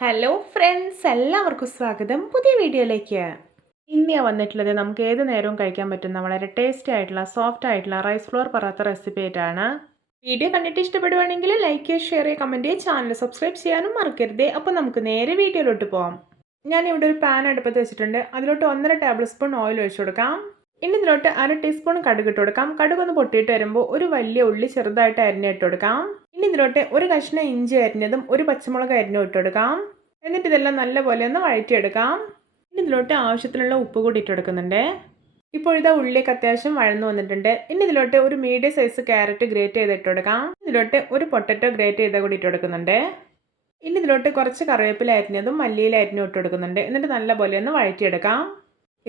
Hello friends, എല്ലാവർക്കും സ്വാഗതം പുതിയ വീഡിയോയിലേക്ക്. ഇന്ന് ഞാൻ വന്നിട്ടുള്ളത് നമുക്ക് ഏത് നേരവും കഴിക്കാൻ പറ്റുന്ന വളരെ ടേസ്റ്റി ആയിട്ടുള്ള സോഫ്റ്റ് ആയിട്ടുള്ള റൈസ് ഫ്ലോർ പറാത്ത റെസിപ്പി ആയിട്ടാണ്. വീഡിയോ കണ്ടിട്ട് ഇഷ്ടപ്പെടുവാണെങ്കിൽ ലൈക്ക് ചെയ്യുക, ഷെയർ ചെയ്യുക, കമൻറ്റ് ചെയ്യുക, ചാനൽ സബ്സ്ക്രൈബ് ചെയ്യാനും മറക്കരുത്. അപ്പോൾ നമുക്ക് നേരെ വീഡിയോയിലോട്ട് പോകാം. ഞാൻ ഇവിടെ ഒരു പാൻ അടുപ്പത്ത് വെച്ചിട്ടുണ്ട്. അതിലോട്ട് 1.5 ടേബിൾ സ്പൂൺ ഓയിൽ ഒഴിച്ചു കൊടുക്കാം. ഇനി ഇതിലോട്ട് 1/2 ടീസ്പൂൺ കടുക് ഇട്ട് കൊടുക്കാം. കടുക് ഒന്ന് പൊട്ടിയിട്ട് വരുമ്പോൾ ഒരു വലിയ ഉള്ളി ചെറുതായിട്ട് അരിഞ്ഞിട്ട് കൊടുക്കാം. ഇനി ഇതിലോട്ട് ഒരു കഷ്ണം ഇഞ്ചി അരിഞ്ഞതും ഒരു പച്ചമുളക് അരിഞ്ഞും ഇട്ട് കൊടുക്കാം. എന്നിട്ട് ഇതെല്ലാം നല്ലപോലെ ഒന്ന് വഴറ്റിയെടുക്കാം. ഇനി ഇതിലോട്ട് ആവശ്യത്തിനുള്ള ഉപ്പ് കൂടി ഇട്ട് കൊടുക്കുന്നുണ്ട്. ഇപ്പോൾ ഇതാ ഉള്ളിയൊക്കെ അത്യാവശ്യം വഴന്നു വന്നിട്ടുണ്ട്. ഇനി ഇതിലോട്ട് ഒരു മീഡിയം സൈസ് ക്യാരറ്റ് ഗ്രേറ്റ് ചെയ്ത് ഇട്ട് കൊടുക്കാം. ഇതിലോട്ട് ഒരു പൊട്ടറ്റോ ഗ്രേറ്റ് ചെയ്ത കൂടി ഇട്ട് കൊടുക്കുന്നുണ്ട്. ഇനി ഇതിലോട്ട് കുറച്ച് കറിവേപ്പില അരിഞ്ഞതും മല്ലിയില അരിഞ്ഞും ഇട്ട് കൊടുക്കുന്നുണ്ട്. എന്നിട്ട് നല്ലപോലെ ഒന്ന് വഴറ്റിയെടുക്കാം.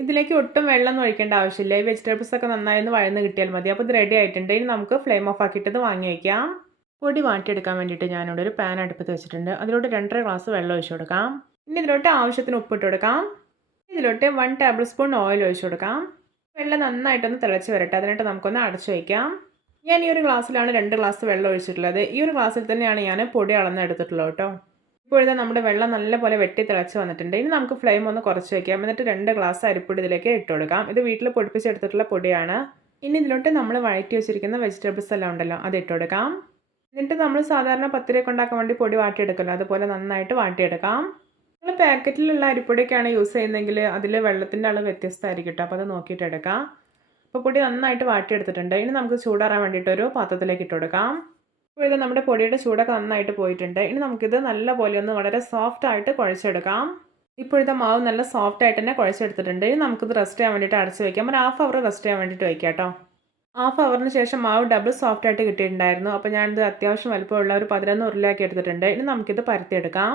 ഇതിലേക്ക് ഒട്ടും വെള്ളം ഒഴിക്കേണ്ട ആവശ്യമില്ല. ഈ വെജിറ്റബിൾസ് ഒക്കെ നന്നായി ഒന്ന് വഴന്ന് കിട്ടിയാൽ മതി. അപ്പോൾ ഇത് റെഡി ആയിട്ടുണ്ട്. ഇനി നമുക്ക് ഫ്ലെയിം ഓഫ് ആക്കിയിട്ട് ഇത് വാങ്ങി വയ്ക്കാം. പൊടി വാട്ടിയെടുക്കാൻ വേണ്ടിയിട്ട് ഞാനിവിടെ ഒരു പാൻ അടുപ്പത്ത് വെച്ചിട്ടുണ്ട്. അതിലോട്ട് 2.5 ഗ്ലാസ് വെള്ളം ഒഴിച്ചു കൊടുക്കാം. ഇനി ഇതിലോട്ട് ആവശ്യത്തിന് ഉപ്പിട്ട് കൊടുക്കാം. ഇതിലോട്ട് 1 ടേബിൾ സ്പൂൺ ഓയിൽ ഒഴിച്ചു കൊടുക്കാം. വെള്ളം നന്നായിട്ടൊന്ന് തിളച്ച് വരട്ടെ. അതിനായിട്ട് നമുക്കൊന്ന് അടച്ചു വയ്ക്കാം. ഞാൻ ഈ ഒരു ഗ്ലാസ്സിലാണ് 2 ഗ്ലാസ് വെള്ളം ഒഴിച്ചിട്ടുള്ളത്. ഈ ഒരു ഗ്ലാസ്സിൽ തന്നെയാണ് ഞാൻ പൊടി അളന്നെടുത്തിട്ടുള്ളത് കേട്ടോ. ഇപ്പോഴത്തെ നമ്മുടെ വെള്ളം നല്ലപോലെ വെട്ടി തിളച്ച് വന്നിട്ടുണ്ട്. ഇനി നമുക്ക് ഫ്ലെയിം ഒന്ന് കുറച്ച് വയ്ക്കാം. എന്നിട്ട് 2 ഗ്ലാസ് അരിപ്പൊടി ഇതിലേക്ക് ഇട്ട് കൊടുക്കാം. ഇത് വീട്ടിൽ പൊടിപ്പിച്ചെടുത്തിട്ടുള്ള പൊടിയാണ്. ഇനി ഇതിലോട്ട് നമ്മൾ വഴറ്റി വെച്ചിരിക്കുന്ന വെജിറ്റബിൾസ് എല്ലാം ഉണ്ടല്ലോ, അത് ഇട്ട് കൊടുക്കാം. എന്നിട്ട് നമ്മൾ സാധാരണ പത്തിരിയൊക്കെ ഉണ്ടാക്കാൻ വേണ്ടി പൊടി വാട്ടിയെടുക്കുമല്ലോ, അതുപോലെ നന്നായിട്ട് വാട്ടിയെടുക്കാം. നമ്മൾ പാക്കറ്റിലുള്ള അരിപ്പൊടിയൊക്കെയാണ് യൂസ് ചെയ്യുന്നതെങ്കിൽ അതിൽ വെള്ളത്തിൻ്റെ അളവ് വ്യത്യസ്തമായിരിക്കും കേട്ടോ. അപ്പോൾ അത് നോക്കിയിട്ട് എടുക്കാം. അപ്പോൾ പൊടി നന്നായിട്ട് വാട്ടിയെടുത്തിട്ടുണ്ട്. ഇനി നമുക്ക് ചൂടാറാൻ വേണ്ടിയിട്ട് ഒരു പാത്രത്തിലേക്ക് ഇട്ട് കൊടുക്കാം. ഇപ്പോൾ ഇത് നമ്മുടെ പൊടിയുടെ ചൂടൊക്കെ നന്നായിട്ട് പോയിട്ടുണ്ട്. ഇനി നമുക്കിത് നല്ലപോലെ ഒന്ന് വളരെ സോഫ്റ്റ് ആയിട്ട് കുഴച്ചെടുക്കാം. ഇപ്പോഴത്തെ മാവ് നല്ല സോഫ്റ്റ് ആയിട്ട് തന്നെ കുഴച്ചെടുത്തിട്ടുണ്ട്. ഇനി നമുക്കിത് റെസ്റ്റ് ചെയ്യാൻ വേണ്ടിയിട്ട് അടച്ച് വയ്ക്കാം. ഒരു 1/2 അവർ റെസ്റ്റ് ചെയ്യാൻ വേണ്ടിയിട്ട് വയ്ക്കാം കേട്ടോ. 1/2 അവറിന് ശേഷം മാവ് ഡബിൾ സോഫ്റ്റ് ആയിട്ട് കിട്ടിയിട്ടുണ്ടായിരുന്നു. അപ്പോൾ ഞാനിത് അത്യാവശ്യം വലുപ്പമുള്ള ഒരു 11 ഉരുളയാക്കി എടുത്തിട്ടുണ്ട്. ഇനി നമുക്കിത് പരത്തിയെടുക്കാം.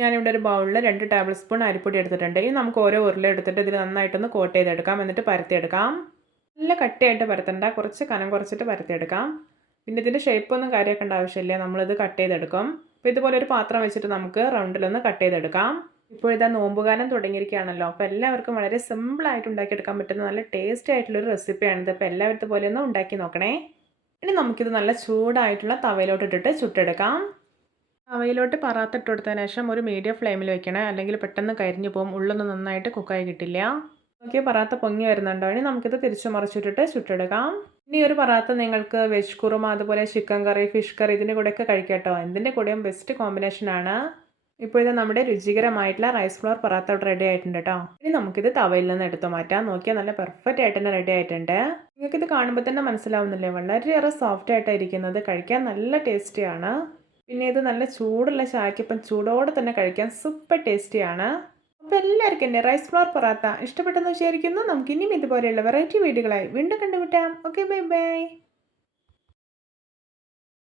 ഞാനിവിടെ ഒരു ബൗളിൽ 2 ടേബിൾ സ്പൂൺ അരിപ്പൊടി എടുത്തിട്ടുണ്ട്. ഇനി നമുക്ക് ഓരോ ഉരുള എടുത്തിട്ട് ഇതിൽ നന്നായിട്ടൊന്ന് കോട്ട് ചെയ്തെടുക്കാം. എന്നിട്ട് പരത്തിയെടുക്കാം. നല്ല കട്ടിയായിട്ട് പരത്തണ്ട, കുറച്ച് കനം കുറച്ചിട്ട് പരത്തിയെടുക്കാം. പിന്നെ ഇതിൻ്റെ ഷേപ്പൊന്നും കാര്യമാക്കേണ്ട ആവശ്യമില്ല, നമ്മളിത് കട്ട് ചെയ്തെടുക്കും. അപ്പോൾ ഇതുപോലെ ഒരു പാത്രം വെച്ചിട്ട് നമുക്ക് റൗണ്ടിലൊന്ന് കട്ട് ചെയ്തെടുക്കാം. ഇപ്പോൾ ഇതാ നോമ്പുകാലം തുടങ്ങിയിരിക്കുകയാണല്ലോ. അപ്പോൾ എല്ലാവർക്കും വളരെ സിമ്പിളായിട്ട് ഉണ്ടാക്കിയെടുക്കാൻ പറ്റുന്ന നല്ല ടേസ്റ്റി ആയിട്ടുള്ളൊരു റെസിപ്പിയാണിത്. അപ്പോൾ എല്ലാവരുടെ പോലെ ഒന്ന് ഉണ്ടാക്കി നോക്കണേ. ഇനി നമുക്കിത് നല്ല ചൂടായിട്ടുള്ള തവയിലോട്ട് ഇട്ടിട്ട് ചുട്ടെടുക്കാം. തവയിലോട്ട് പറാത്ത ഇട്ട് കൊടുത്തതിന് ശേഷം ഒരു മീഡിയം ഫ്ലെയിമിൽ വെക്കണേ, അല്ലെങ്കിൽ പെട്ടെന്ന് കരിഞ്ഞു പോകും, ഉള്ളൊന്നും നന്നായിട്ട് കുക്കായി കിട്ടില്ല. നോക്കിയാൽ പറാത്ത പൊങ്ങി വരുന്നുണ്ടോ. ഇനി നമുക്കിത് തിരിച്ചു മറിച്ചിട്ടിട്ട് ചുട്ടെടുക്കാം. ഇനി ഒരു പറാത്ത നിങ്ങൾക്ക് വെജ് കുറുമ, അതുപോലെ ചിക്കൻ കറി, ഫിഷ് കറി ഇതിൻ്റെ കൂടെയൊക്കെ കഴിക്കാം കേട്ടോ. എന്തിൻ്റെ കൂടെയും ബെസ്റ്റ് കോമ്പിനേഷനാണ്. ഇപ്പോൾ ഇത് നമ്മുടെ രുചികരമായിട്ടുള്ള റൈസ് ഫ്ലോർ പറാത്ത റെഡി ആയിട്ടുണ്ട് കേട്ടോ. ഇനി നമുക്കിത് തവയിൽ നിന്ന് എടുത്തു മാറ്റാം. നോക്കിയാൽ നല്ല പെർഫെക്റ്റ് ആയിട്ട് തന്നെ റെഡി ആയിട്ടുണ്ട്. നിങ്ങൾക്കിത് കാണുമ്പോൾ തന്നെ മനസ്സിലാവുന്നില്ലേ, വളരെയേറെ സോഫ്റ്റ് ആയിട്ടാണ് ഇരിക്കുന്നത്. കഴിക്കാൻ നല്ല ടേസ്റ്റിയാണ്. പിന്നെ ഇത് നല്ല ചൂടുള്ള ചായക്കിപ്പം ചൂടോടെ തന്നെ കഴിക്കാൻ സൂപ്പർ ടേസ്റ്റിയാണ്. അപ്പോൾ എല്ലാവർക്കും എൻ്റെ റൈസ് ഫ്ലോർ പറാത്ത ഇഷ്ടപ്പെട്ടെന്ന് വിചാരിക്കുന്നു. നമുക്ക് ഇനിയും ഇതുപോലെയുള്ള വെറൈറ്റി വീഡിയോകളായി വീണ്ടും കണ്ടുമുട്ടാം. Okay, bye bye.